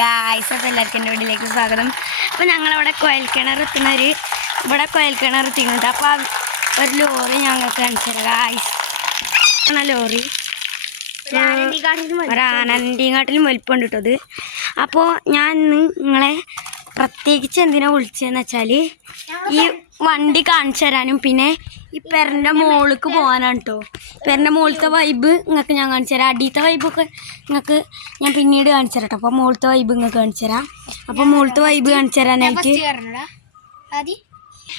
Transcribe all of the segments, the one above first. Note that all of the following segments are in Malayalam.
ഗായ്സ്, അപ്പോൾ എല്ലാവർക്കും എൻ്റെ വീട്ടിലേക്ക് സ്വാഗതം. അപ്പോൾ ഞങ്ങളിവിടെ കുഴൽക്കിണർ എത്തിക്കുന്നുണ്ട്. അപ്പോൾ ഒരു ലോറി ഞങ്ങൾക്ക് കാണിച്ചു തരാം ഗായ്സ്. ലോറി ഒരാനന്തിങ്ങാട്ടിലും വലിപ്പമുണ്ട് കേട്ടോ. അപ്പോൾ ഞാൻ ഇന്ന് നിങ്ങളെ പ്രത്യേകിച്ച് എന്തിനാണ് വിളിച്ചതെന്ന് വെച്ചാൽ ഈ വണ്ടി കാണിച്ചു തരാനും പിന്നെ ഈ പെരൻ്റെ മുകളിലേക്ക് പോകാനാണ് കേട്ടോ. പെരൻ്റെ മുകളിലത്തെ വൈബ് നിങ്ങൾക്ക് ഞാൻ കാണിച്ചു തരാം. അടിയത്തെ വൈബൊക്കെ നിങ്ങൾക്ക് ഞാൻ പിന്നീട് കാണിച്ചു തരാം കേട്ടോ. അപ്പോൾ മുകളിലത്തെ വൈബ് നിങ്ങൾക്ക് കാണിച്ചു തരാം. അപ്പോൾ മുകളിലത്തെ വൈബ് കാണിച്ചു തരാനായിട്ട്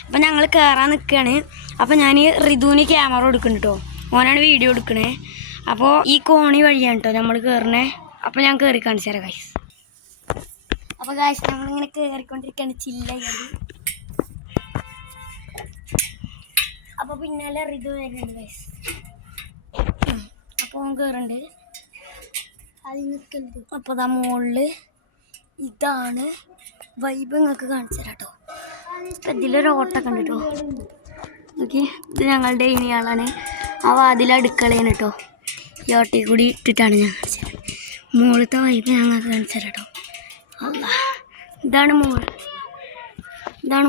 അപ്പോൾ ഞങ്ങൾ കയറാൻ നിൽക്കുകയാണ്. അപ്പോൾ ഞാൻ റിതുവിന് ക്യാമറ കൊടുക്കുന്നുണ്ട് കേട്ടോ. ഓനാണ് വീഡിയോ എടുക്കണേ. അപ്പോൾ ഈ കോണി വഴിയാണ് കേട്ടോ നമ്മൾ കയറണേ. അപ്പോൾ ഞാൻ കയറി കാണിച്ചു തരാം ഗൈസ്. അപ്പോൾ ഗൈസ് നമ്മളിങ്ങനെ കയറിക്കൊണ്ടിരിക്കുകയാണ് ചില്ലായി. അപ്പോൾ പിന്നാലെ റിതു വരുന്നുണ്ട് ഗൈസ്. അപ്പോൾ ഓൻ കയറുന്നുണ്ട്. അപ്പോൾ ഇതാ മുകളിൽ ഇതാണ് വൈബ് നിങ്ങൾക്ക് കാണിച്ചു തരാം കേട്ടോ. അപ്പം ഇതിലൊരു ഓട്ടൊക്കെ ഉണ്ട് കേട്ടോ. ഓക്കെ, ഇത് ഞങ്ങളുടെ ഇനിയാളാണ്. ആ വാതിൽ അടുക്കളയാണ് കേട്ടോ. ഈ ഓട്ടയിൽ കൂടി ഇട്ടിട്ടാണ് ഞാൻ കാണിച്ചു തരാം. മുകളിലത്തെ വൈബ് ഞങ്ങൾക്ക് കാണിച്ചു തരാം കേട്ടോ. അല്ല, ഇതാണ്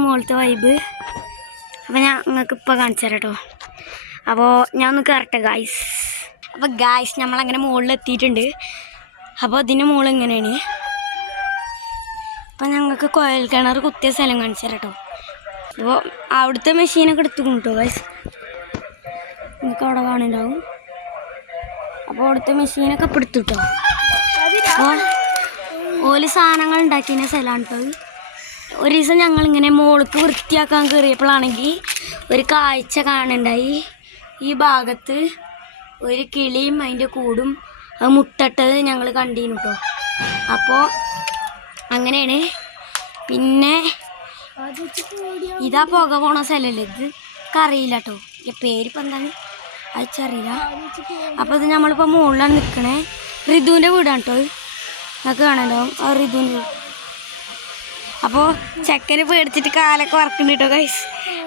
മുകളിലത്തെ വൈബ്. അപ്പോൾ ഞാൻ നിങ്ങൾക്ക് ഇപ്പോൾ കാണിച്ചു തരാം കേട്ടോ. അപ്പോൾ ഞാൻ ഒന്ന് കയറട്ടെ ഗായ്സ്. അപ്പോൾ ഗായ്സ് നമ്മളങ്ങനെ മുകളിൽ എത്തിയിട്ടുണ്ട്. അപ്പോൾ ഇതിൻ്റെ മുകളിൽ ഇങ്ങനെയാണ്. അപ്പോൾ ഞങ്ങൾക്ക് കുഴൽ കിണർ കുത്തിയ സ്ഥലം കാണിച്ചു തരാം കേട്ടോ. അപ്പോൾ അവിടുത്തെ മെഷീനൊക്കെ എടുത്തുകൊണ്ട് കേട്ടോ ഗായ്സ്. നിങ്ങൾക്ക് അവിടെ കാണുന്നുണ്ടാവും. അപ്പോൾ അവിടുത്തെ മെഷീനൊക്കെ ഇപ്പോൾ എടുത്തു കേട്ടോ. അപ്പോൾ ഓല് സാധനങ്ങൾ ഉണ്ടാക്കിയ സ്ഥലമാണ് കേട്ടോ. ഒരു ദിവസം ഞങ്ങളിങ്ങനെ മോൾക്ക് വൃത്തിയാക്കാൻ കയറിയപ്പോഴാണെങ്കിൽ ഒരു കാഴ്ച കാണുന്നുണ്ടായി. ഈ ഭാഗത്ത് ഒരു കിളിയും അതിൻ്റെ കൂടും അത് മുട്ടട്ടത് ഞങ്ങൾ കണ്ടിരുന്നു കേട്ടോ. അപ്പോൾ അങ്ങനെയാണ്. പിന്നെ ഇതാ പുക പോണ സ്ഥലമല്ലേ, ഇത് അറിയില്ല കേട്ടോ. എൻ്റെ പേരിപ്പോൾ എന്താണ് അയച്ചറിയില്ല. അപ്പോൾ ഇത് നമ്മളിപ്പോൾ മുകളിലാണ് നിൽക്കണേ. റിതുവിൻ്റെ വീടാണ് കേട്ടോ. നിങ്ങൾക്ക് കാണാനുണ്ടാവും ആ റിതുവിൻ്റെ വീട്. അപ്പോൾ ചെക്കന് പേടിച്ചിട്ട് കാലൊക്കെ വറക്കുന്നുണ്ട് കേട്ടോ ഗൈസ്.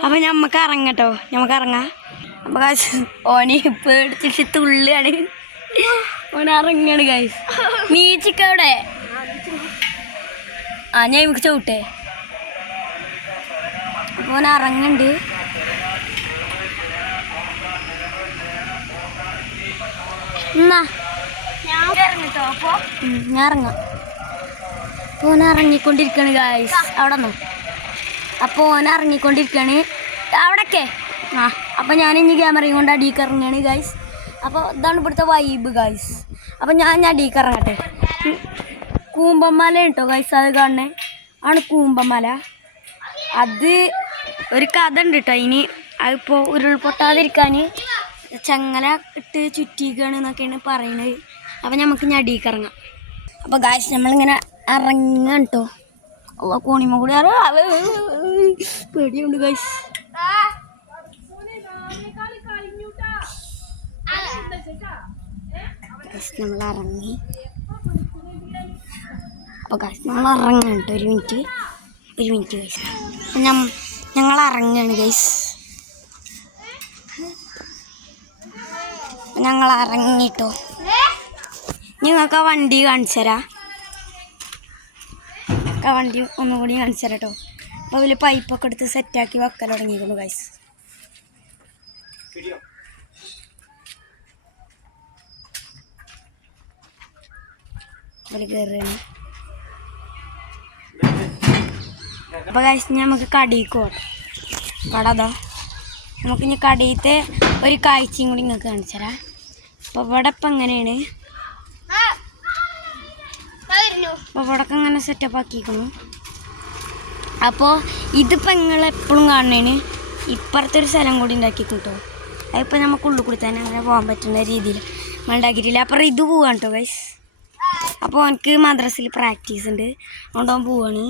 അപ്പോൾ നമുക്ക് ഇറങ്ങാം. അപ്പോൾ ഗൈസ് ഓന് പേടിച്ചിട്ട് തുള്ളിയാണ്. ഓൻ ഇറങ്ങാണ് ഗൈസ്. നീച്ചിക്കവിടെ ഞാൻ നമുക്ക് ചവിട്ടെ. അപ്പോൾ ഓൻ ഇറങ്ങുന്നുണ്ട്. എന്നാ ഞാൻ ഇറങ്ങാം. അപ്പോൾ ഓൻ ഇറങ്ങിക്കൊണ്ടിരിക്കുകയാണ് ഗായ്സ്. അവിടെ നിന്നോ. അപ്പോൾ ഓൻ ഇറങ്ങിക്കൊണ്ടിരിക്കുകയാണ് അവിടൊക്കെ. അപ്പോൾ ഞാൻ ഇനി ക്യാമറയും കൊണ്ട് അടിയിലേക്ക് ഇറങ്ങുകയാണ് ഗായ്സ്. അപ്പോൾ ഇതാണ് ഇവിടുത്തെ വൈബ് ഗായ്സ്. അപ്പോൾ ഞാൻ അടിയിലേക്ക് ഇറങ്ങട്ടെ. കൂമ്പന്മല കേട്ടോ ഗായ്സ്. അത് കാണണേ ആണ് കൂമ്പന്മല. അത് ഒരു കഥ ഉണ്ട് കേട്ടോ. ഇനി അതിപ്പോൾ ഉരുൾപൊട്ടാതിരിക്കാൻ ചങ്ങല ഇട്ട് ചുറ്റിക്കുകയാണ് എന്നൊക്കെയാണ് പറയുന്നത്. അപ്പോൾ നമുക്ക് ഇനി അടിയിലേക്ക് ഇറങ്ങാം. അപ്പോൾ ഗായ്സ് നമ്മളിങ്ങനെ ഇറങ്ങാൻ കേട്ടോ. അല്ല കോണിമ കൂടി പേടിയുണ്ട് ഗായ്സ്. നമ്മൾ ഇറങ്ങി. അപ്പോൾ ഗായ്സ് നമ്മൾ ഇറങ്ങാൻ കേട്ടോ. ഒരു മിനിറ്റ് ഗായ്സ്. ഞങ്ങൾ ഇറങ്ങുകയാണ് ഗായ്സ്. ഞങ്ങൾ ഇറങ്ങിട്ടോ. നിങ്ങൾക്ക് ആ വണ്ടി കാണിച്ചു തരാം. ആ വണ്ടി ഒന്നുകൂടി കാണിച്ചു തരാം കേട്ടോ. അപ്പോൾ അതിൽ പൈപ്പൊക്കെ എടുത്ത് സെറ്റാക്കി വെക്കാൻ തുടങ്ങിയിരുന്നു ഗൈസ്. അതിൽ കയറുകയാണ്. അപ്പോൾ ഗൈസ് നമുക്ക് കടയിലേക്ക് പോകട്ടെ. കട അതാ. നമുക്കിനി കടയിലത്തെ ഒരു കാഴ്ചയും കൂടി നിങ്ങൾക്ക് കാണിച്ചു തരാം. അപ്പോൾ ഇവിടെ ഇപ്പം എങ്ങനെയാണ്. അപ്പോൾ ഇവിടൊക്കെ ഇങ്ങനെ സെറ്റപ്പ് ആക്കിയിരിക്കുന്നു. അപ്പോൾ ഇതിപ്പോൾ നിങ്ങളെപ്പോഴും കാണണേന് ഇപ്പുറത്തെ ഒരു സ്ഥലം കൂടി ഉണ്ടാക്കിയിരിക്കും കേട്ടോ. അതിപ്പോൾ നമുക്ക് ഉള്ളിൽ കൂടി തന്നെ അങ്ങനെ പോകാൻ പറ്റുന്ന രീതിയിൽ നമ്മൾ ഉണ്ടാക്കിയിട്ടില്ല. അപ്പോൾ ഇത് പോവാണ് കേട്ടോ ഗൈസ്. അപ്പോൾ എനിക്ക് മദ്രസയിൽ പ്രാക്ടീസ് ഉണ്ട്, അതുകൊണ്ട് അവൻ പോവാണ്.